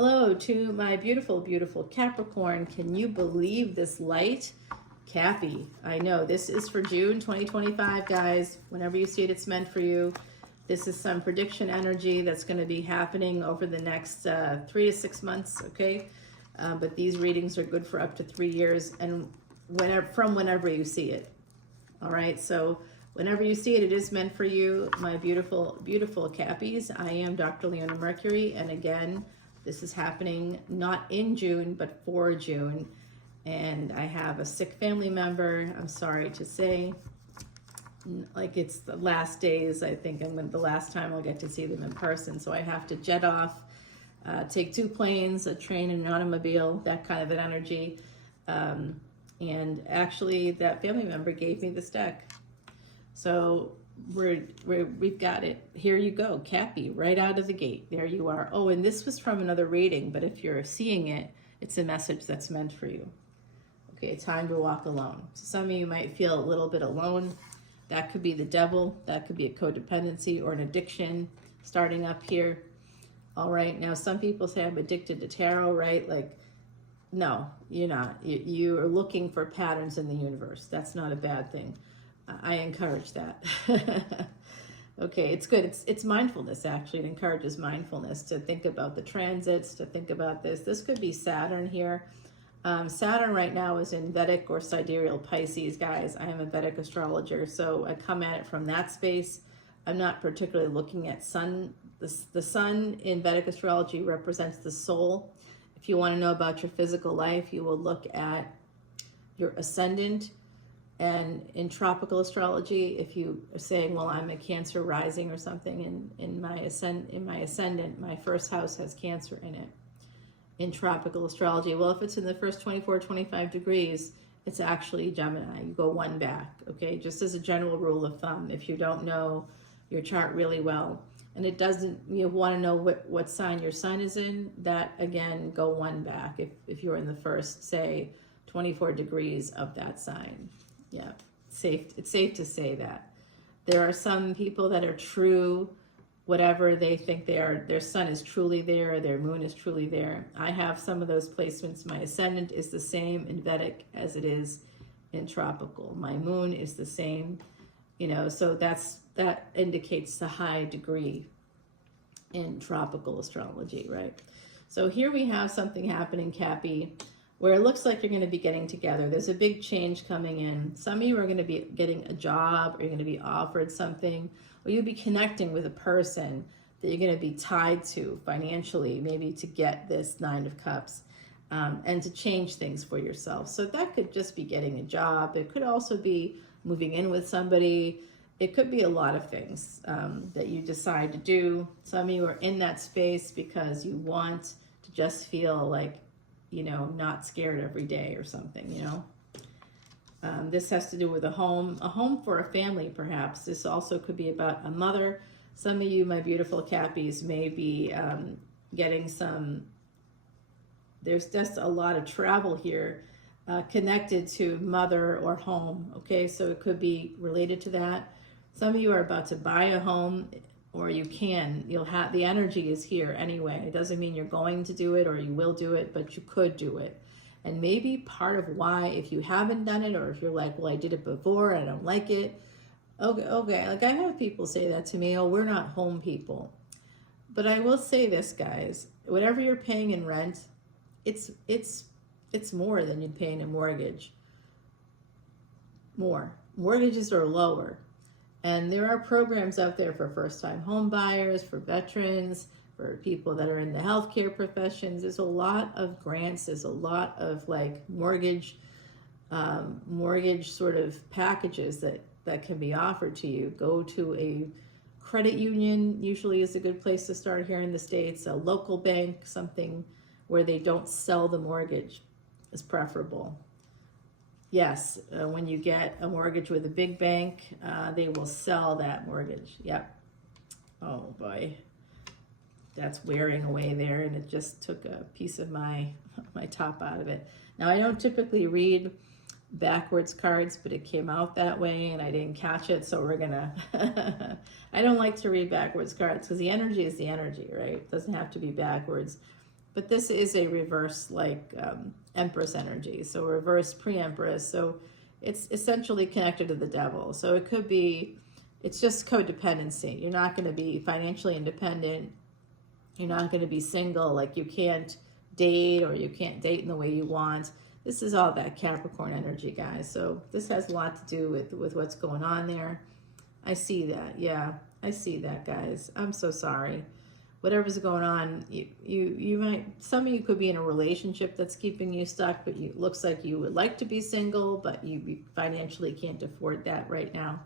Hello to my beautiful, beautiful Capricorn. Can you believe this light? Cappy. I know this is for June 2025, guys. Whenever you see it, it's meant for you. This is some prediction energy that's going to be happening over the next 3 to 6 months, okay? But these readings are good for up to 3 years and whenever you see it. All right, so whenever you see it, it is meant for you, my beautiful, beautiful Cappies. I am Dr. Leona Mercury, and again, this is happening not in June, but for June. And I have a sick family member, I'm sorry to say. Like, it's the last days, I think, the last time I'll get to see them in person. So I have to jet off, take 2 planes, a train and an automobile, that kind of an energy. And actually, that family member gave me this deck. So we've got it. Here you go, Cappy, right out of the gate. There you are. Oh, and this was from another reading, but if you're seeing it, it's a message that's meant for you. Okay, time to walk alone. So some of you might feel a little bit alone. That could be the devil. That could be a codependency or an addiction starting up here. All right, now some people say I'm addicted to tarot, right? Like, no, you're not. You are looking for patterns in the universe. That's not a bad thing. I encourage that. Okay, it's good. It's mindfulness, actually. It encourages mindfulness to think about the transits, to think about this. This could be Saturn here. Saturn right now is in Vedic or sidereal Pisces, guys. I am a Vedic astrologer, so I come at it from that space. I'm not particularly looking at sun. The sun in Vedic astrology represents the soul. If you want to know about your physical life, you will look at your ascendant. And in tropical astrology, if you are saying, well, I'm a Cancer rising or something, in my ascendant, my first house has Cancer in it. In tropical astrology, well, if it's in the first 24, 25 degrees, it's actually Gemini. You go 1 back, okay? Just as a general rule of thumb, if you don't know your chart really well, and it doesn't, you want to know what sign your sun is in, that, again, go 1 back if you're in the first, say, 24 degrees of that sign. Yeah, it's safe to say that. There are some people that are true, whatever they think they are, their sun is truly there, their moon is truly there. I have some of those placements. My ascendant is the same in Vedic as it is in tropical. My moon is the same, so that indicates the high degree in tropical astrology, right? So here we have something happening, Cappy, where it looks like you're going to be getting together. There's a big change coming in. Some of you are going to be getting a job, or you're going to be offered something, or you'll be connecting with a person that you're going to be tied to financially, maybe to get this 9 of Cups, and to change things for yourself. So that could just be getting a job. It could also be moving in with somebody. It could be a lot of things that you decide to do. Some of you are in that space because you want to just feel like, not scared every day or something, This has to do with a home for a family, perhaps. This also could be about a mother. Some of you, my beautiful Cappies, may be getting there's just a lot of travel here connected to mother or home, okay? So it could be related to that. Some of you are about to buy a home, or you'll have, the energy is here anyway. It doesn't mean you're going to do it or you will do it, but you could do it. And maybe part of why, if you haven't done it, or if you're like, well, I did it before, I don't like it. Okay. Like, I have people say that to me, oh, we're not home people. But I will say this, guys, whatever you're paying in rent, it's more than you'd pay in a mortgage. More. Mortgages are lower. And there are programs out there for first-time home buyers, for veterans, for people that are in the healthcare professions. There's a lot of grants. There's a lot of mortgage sort of packages that can be offered to you. Go to a credit union, usually is a good place to start here in the States. A local bank, something where they don't sell the mortgage is preferable. Yes, when you get a mortgage with a big bank, they will sell that mortgage. Yep. Oh boy, that's wearing away there, and it just took a piece of my top out of it. Now, I don't typically read backwards cards, but it came out that way and I didn't catch it, so we're gonna I don't like to read backwards cards because the energy is the energy, right? It doesn't have to be backwards. But this is a reverse, like, Empress energy. So reverse pre-Empress. So it's essentially connected to the devil. So it could be, it's just codependency. You're not going to be financially independent. You're not going to be single. Like, you can't date, or you can't date in the way you want. This is all that Capricorn energy, guys. So this has a lot to do with what's going on there. I see that. Yeah, I see that, guys. I'm so sorry. Whatever's going on, you might, some of you could be in a relationship that's keeping you stuck, but it looks like you would like to be single, but you financially can't afford that right now.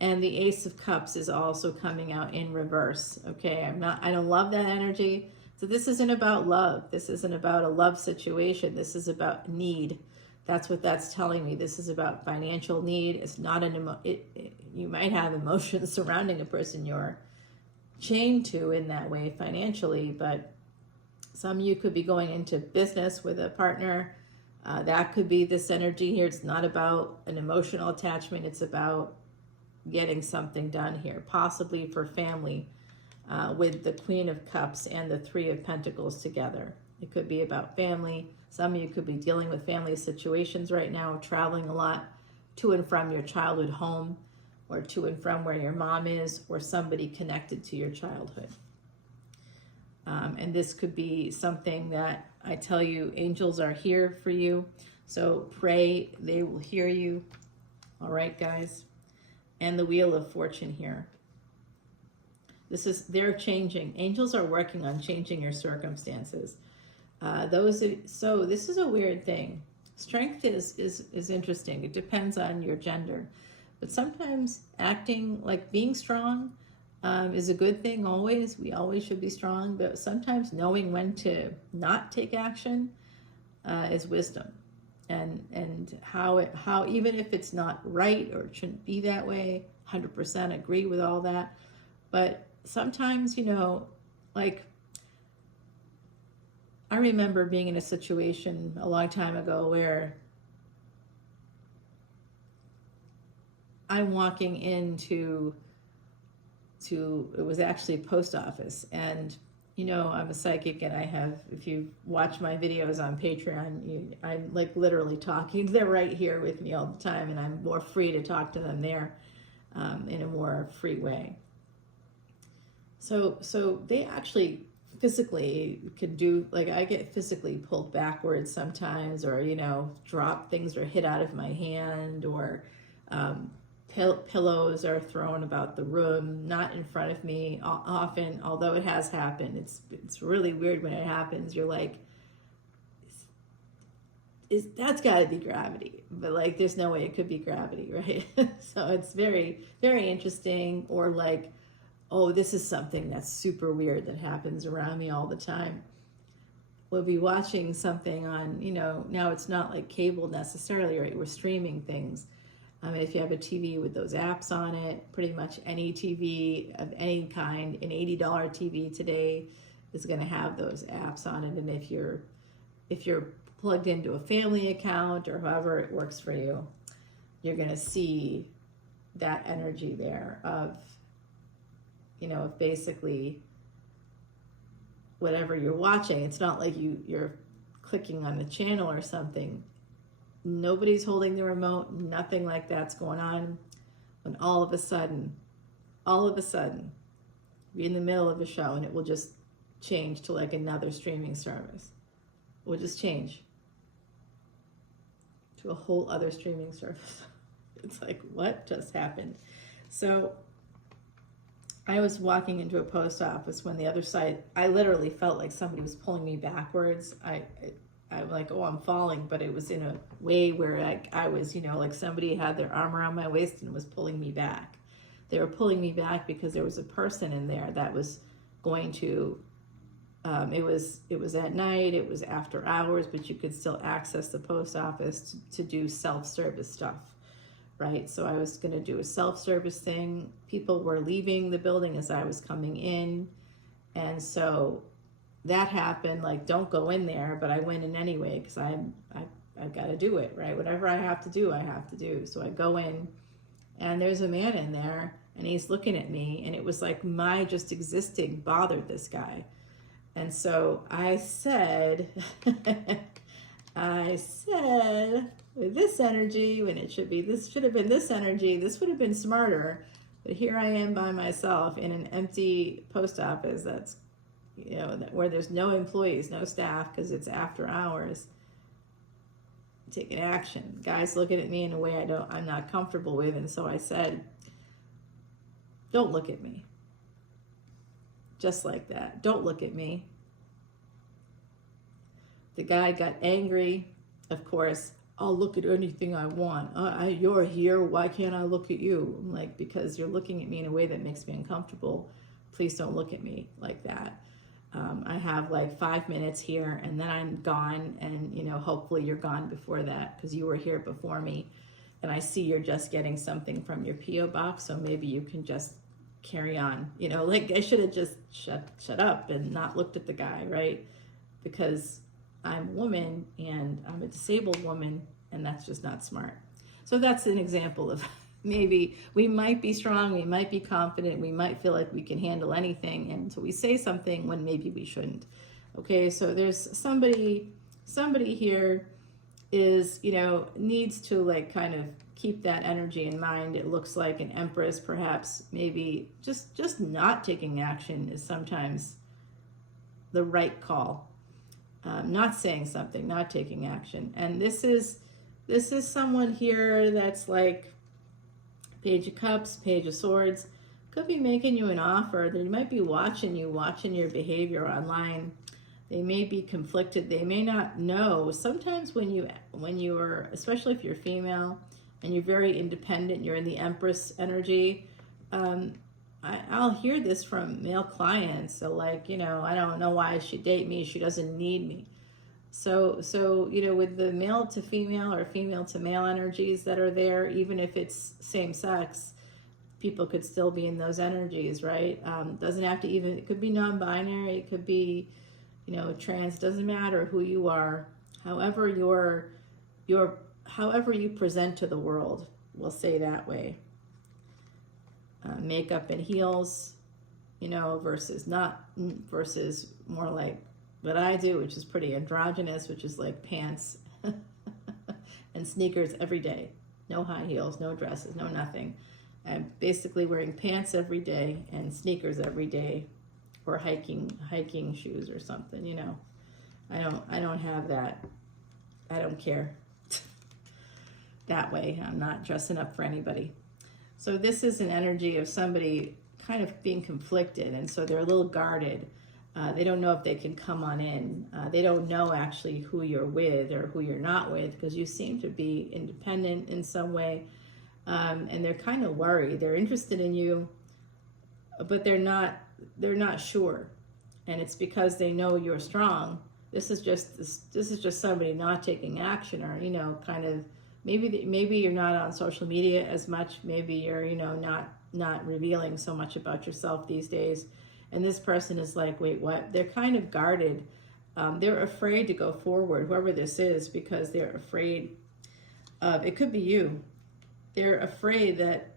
And the Ace of Cups is also coming out in reverse. Okay, I don't love that energy. So this isn't about love. This isn't about a love situation. This is about need. That's what that's telling me. This is about financial need. It's not you might have emotions surrounding a person you're chained to in that way financially, but some of you could be going into business with a partner. That could be this energy here. It's not about an emotional attachment. It's about getting something done here, possibly for family, with the Queen of Cups and the Three of Pentacles together. It could be about family. Some of you could be dealing with family situations right now, traveling a lot to and from your childhood home, or to and from where your mom is, or somebody connected to your childhood. And this could be something that I tell you, angels are here for you. So pray, they will hear you. All right, guys. And the Wheel of Fortune here. They're changing. Angels are working on changing your circumstances. So this is a weird thing. Strength is interesting. It depends on your gender. But sometimes acting like being strong is a good thing always. We always should be strong. But sometimes knowing when to not take action is wisdom. And how even if it's not right or it shouldn't be that way, 100% agree with all that. But sometimes, like, I remember being in a situation a long time ago where I'm walking into it was actually a post office, and I'm a psychic, and I have, if you watch my videos on Patreon, I'm like literally talking. They're right here with me all the time, and I'm more free to talk to them there in a more free way. So they actually physically could do, like, I get physically pulled backwards sometimes, or drop things or hit out of my hand, or pillows are thrown about the room, not in front of me often, although it has happened. It's really weird when it happens. You're like, that's got to be gravity, but like there's no way it could be gravity, right? So it's very, very interesting. Or like, oh, this is something that's super weird that happens around me all the time. We'll be watching something on, now it's not like cable necessarily, right? We're streaming things. If you have a TV with those apps on it, pretty much any TV of any kind, an $80 TV today is going to have those apps on it. And if you're plugged into a family account or however it works for you, you're going to see that energy there of, of basically whatever you're watching. It's not like you're clicking on the channel or something. Nobody's holding the remote, nothing like that's going on. When all of a sudden, be in the middle of a show and it will just change to like another streaming service. It will just change to a whole other streaming service. It's like, what just happened? So I was walking into a post office when the other side, I literally felt like somebody was pulling me backwards. I'm like, oh, I'm falling, but it was in a way where I was, like somebody had their arm around my waist and was pulling me back. They were pulling me back because there was a person in there that was going to, it was at night, it was after hours, but you could still access the post office to do self-service stuff, right? So I was going to do a self-service thing. People were leaving the building as I was coming in, and so that happened. Like, don't go in there, but I went in anyway because I've got to do it, right? Whatever I have to do, I have to do. So I go in, and there's a man in there, and he's looking at me, and it was like my just existing bothered this guy. And so I said, I said, with this energy, when it should be, this should have been this energy, this would have been smarter. But here I am by myself in an empty post office that's, you know, where there's no employees, no staff, because it's after hours, taking action. Guys looking at me in a way I'm not comfortable with. And so I said, don't look at me. Just like that. Don't look at me. The guy got angry. Of course, I'll look at anything I want. You're here. Why can't I look at you? I'm like, because you're looking at me in a way that makes me uncomfortable. Please don't look at me like that. I have like 5 minutes here and then I'm gone. And, you know, hopefully you're gone before that because you were here before me. And I see you're just getting something from your P.O. box. So maybe you can just carry on. You know, like I should have just shut up and not looked at the guy, right? Because I'm a woman and I'm a disabled woman, and that's just not smart. So that's an example of maybe we might be strong, we might be confident, we might feel like we can handle anything, and so we say something when maybe we shouldn't. Okay, so there's somebody here is, you know, needs to like kind of keep that energy in mind. It looks like an empress, perhaps maybe just not taking action is sometimes the right call. Not saying something, not taking action. And this is someone here that's like Page of Cups, Page of Swords, could be making you an offer. They might be watching your behavior online. They may be conflicted. They may not know. Sometimes when you're, especially if you're female and you're very independent, you're in the Empress energy, I'll hear this from male clients. So like, you know, I don't know why she date me. She doesn't need me. So, you know, with the male to female or female to male energies that are there, even if it's same sex, people could still be in those energies, right? Doesn't have to even, it could be non-binary. It could be, you know, trans, doesn't matter who you are. However however you present to the world, we'll say that way. Makeup and heels, you know, versus more like what I do, which is pretty androgynous, which is like pants and sneakers every day. No high heels, no dresses, no nothing. I'm basically wearing pants every day and sneakers every day, or hiking shoes or something, you know. I don't have that. I don't care that way. I'm not dressing up for anybody. So this is an energy of somebody kind of being conflicted, and so they're a little guarded. They don't know if they can come on in. They don't know actually who you're with or who you're not with, because you seem to be independent in some way, and they're kind of worried. They're interested in you, but they're not sure, and it's because they know you're strong. This is just somebody not taking action, or, you know, kind of maybe you're not on social media as much. Maybe you're, you know, not revealing so much about yourself these days. And this person is like, wait, what? They're kind of guarded. They're afraid to go forward, whoever this is, because they're afraid of, it could be you. They're afraid that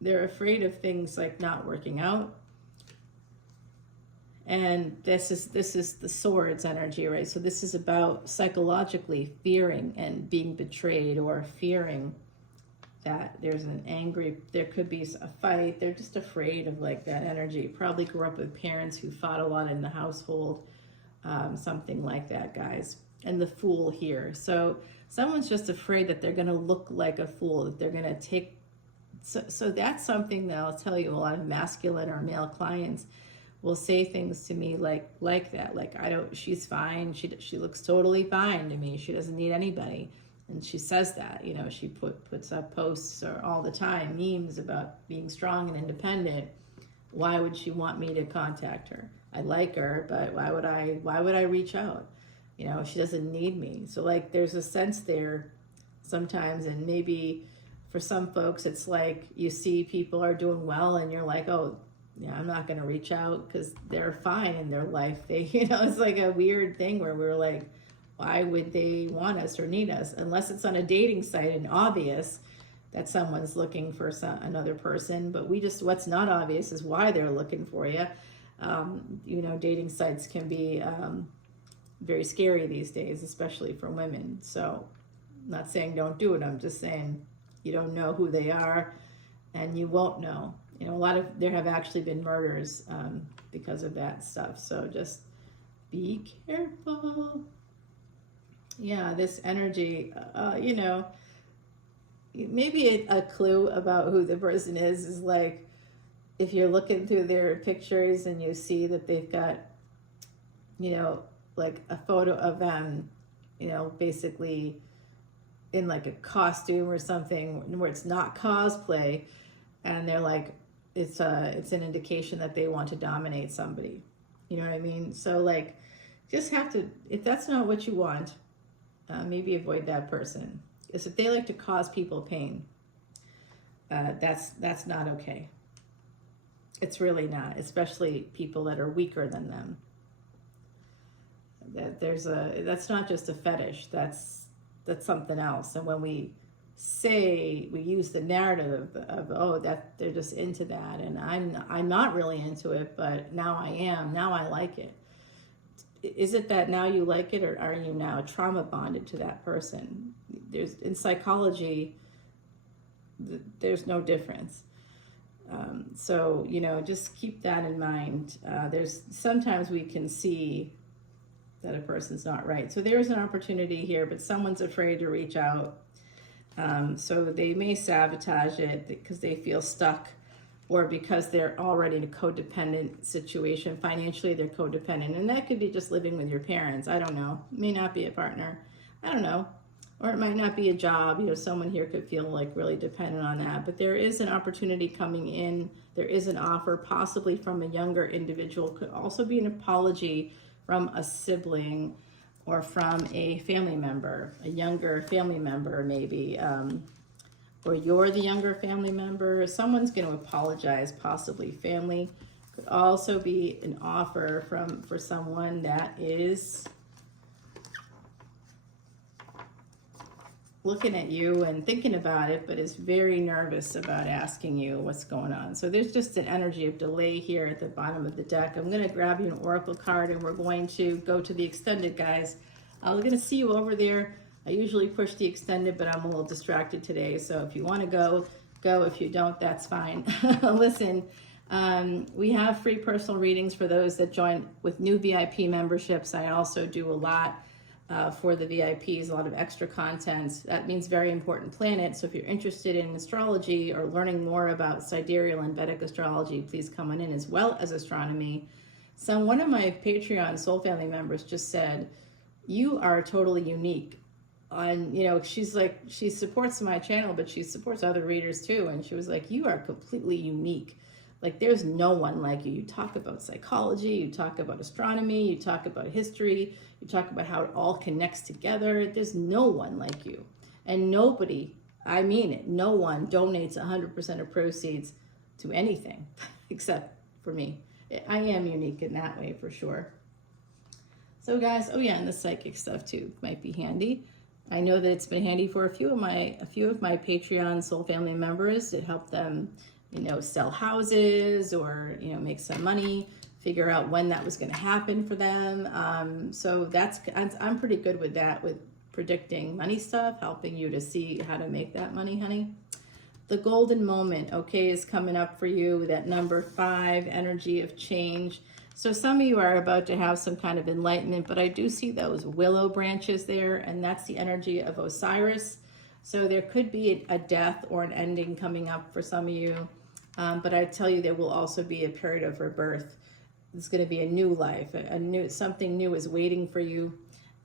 they're afraid of things like not working out. And this is the swords energy, right? So this is about psychologically fearing and being betrayed, or fearing that there could be a fight. They're just afraid of like that energy. Probably grew up with parents who fought a lot in the household, something like that, guys. And the Fool here. So someone's just afraid that they're going to look like a fool, that they're going to take. So that's something that I'll tell you, a lot of masculine or male clients will say things to me like that. Like, she's fine. She looks totally fine to me. She doesn't need anybody. And she says that, you know, she puts up posts all the time, memes about being strong and independent. Why would she want me to contact her? I like her, but why would I reach out? You know, she doesn't need me. So like, there's a sense there sometimes, and maybe for some folks, it's like you see people are doing well and you're like, oh, yeah, I'm not going to reach out because they're fine in their life. They, you know, it's like a weird thing where we're like, why would they want us or need us? Unless it's on a dating site and obvious that someone's looking for another person. But what's not obvious is why they're looking for you. You know, dating sites can be very scary these days, especially for women. So I'm not saying don't do it. I'm just saying you don't know who they are, and you won't know. You know, there have actually been murders because of that stuff. So just be careful. Yeah, this energy, you know, maybe a clue about who the person is like, if you're looking through their pictures and you see that they've got, you know, like a photo of them, you know, basically in like a costume or something where it's not cosplay, and they're like, it's an indication that they want to dominate somebody. You know what I mean? So like, just have to, if that's not what you want, maybe avoid that person. Because if they like to cause people pain, that's not okay. It's really not, especially people that are weaker than them. That's not just a fetish. That's something else. And when we use the narrative of, oh, that they're just into that, and I'm not really into it, but now I am. Now I like it. Is it that now you like it, or are you now trauma bonded to that person? In psychology, there's no difference. So, you know, just keep that in mind. Sometimes we can see that a person's not right. So there's an opportunity here, but someone's afraid to reach out. So they may sabotage it because they feel stuck, or because they're already in a codependent situation. Financially, they're codependent. And that could be just living with your parents. I don't know. It may not be a partner. I don't know. Or it might not be a job. You know, someone here could feel like really dependent on that. But there is an opportunity coming in. There is an offer, possibly from a younger individual. Could also be an apology from a sibling or from a family member, a younger family member maybe. Or you're the younger family member. Someone's going to apologize, possibly family. Could also be an offer for someone that is looking at you and thinking about it, but is very nervous about asking you what's going on. So there's just an energy of delay here at the bottom of the deck. I'm going to grab you an oracle card, and we're going to go to the extended, guys. I'm going to see you over there. I usually push the extended, but I'm a little distracted today. So if you want to go. If you don't, that's fine. Listen, we have free personal readings for those that join with new VIP memberships. I also do a lot for the VIPs, a lot of extra content. That means very important planets. So if you're interested in astrology or learning more about sidereal and Vedic astrology, please come on in, as well as astronomy. So one of my Patreon soul family members just said, you are totally unique. You know, she's like, she supports my channel, but she supports other readers too. And she was like, you are completely unique. Like, there's no one like you. You talk about psychology, you talk about astronomy, you talk about history, you talk about how it all connects together. There's no one like you. And nobody, I mean it, no one donates 100% of proceeds to anything except for me. I am unique in that way for sure. So guys, oh yeah, and the psychic stuff too might be handy. I know that it's been handy for a few of my Patreon soul family members to help them, you know, sell houses or, you know, make some money, figure out when that was going to happen for them. So I'm pretty good with that, with predicting money stuff, helping you to see how to make that money, honey. The golden moment, okay, is coming up for you, that number 5, energy of change. So some of you are about to have some kind of enlightenment, but I do see those willow branches there, and that's the energy of Osiris. So there could be a death or an ending coming up for some of you, but I tell you, there will also be a period of rebirth. It's going to be a new life, something new is waiting for you,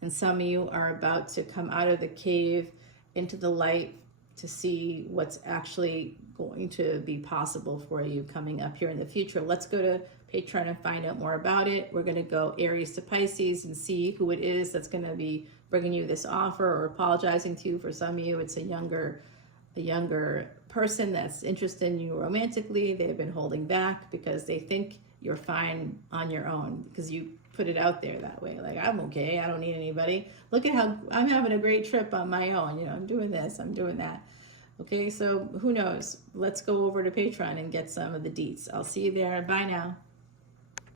and some of you are about to come out of the cave into the light to see what's actually going to be possible for you coming up here in the future. Let's go to Patreon and find out more about it. We're going to go Aries to Pisces and see who it is that's going to be bringing you this offer or apologizing to you. For some of you, it's a younger person that's interested in you romantically. They've been holding back because they think you're fine on your own because you put it out there that way. Like, I'm okay. I don't need anybody. Look at how I'm having a great trip on my own. You know, I'm doing this, I'm doing that. Okay, so who knows? Let's go over to Patreon and get some of the deets. I'll see you there. Bye now.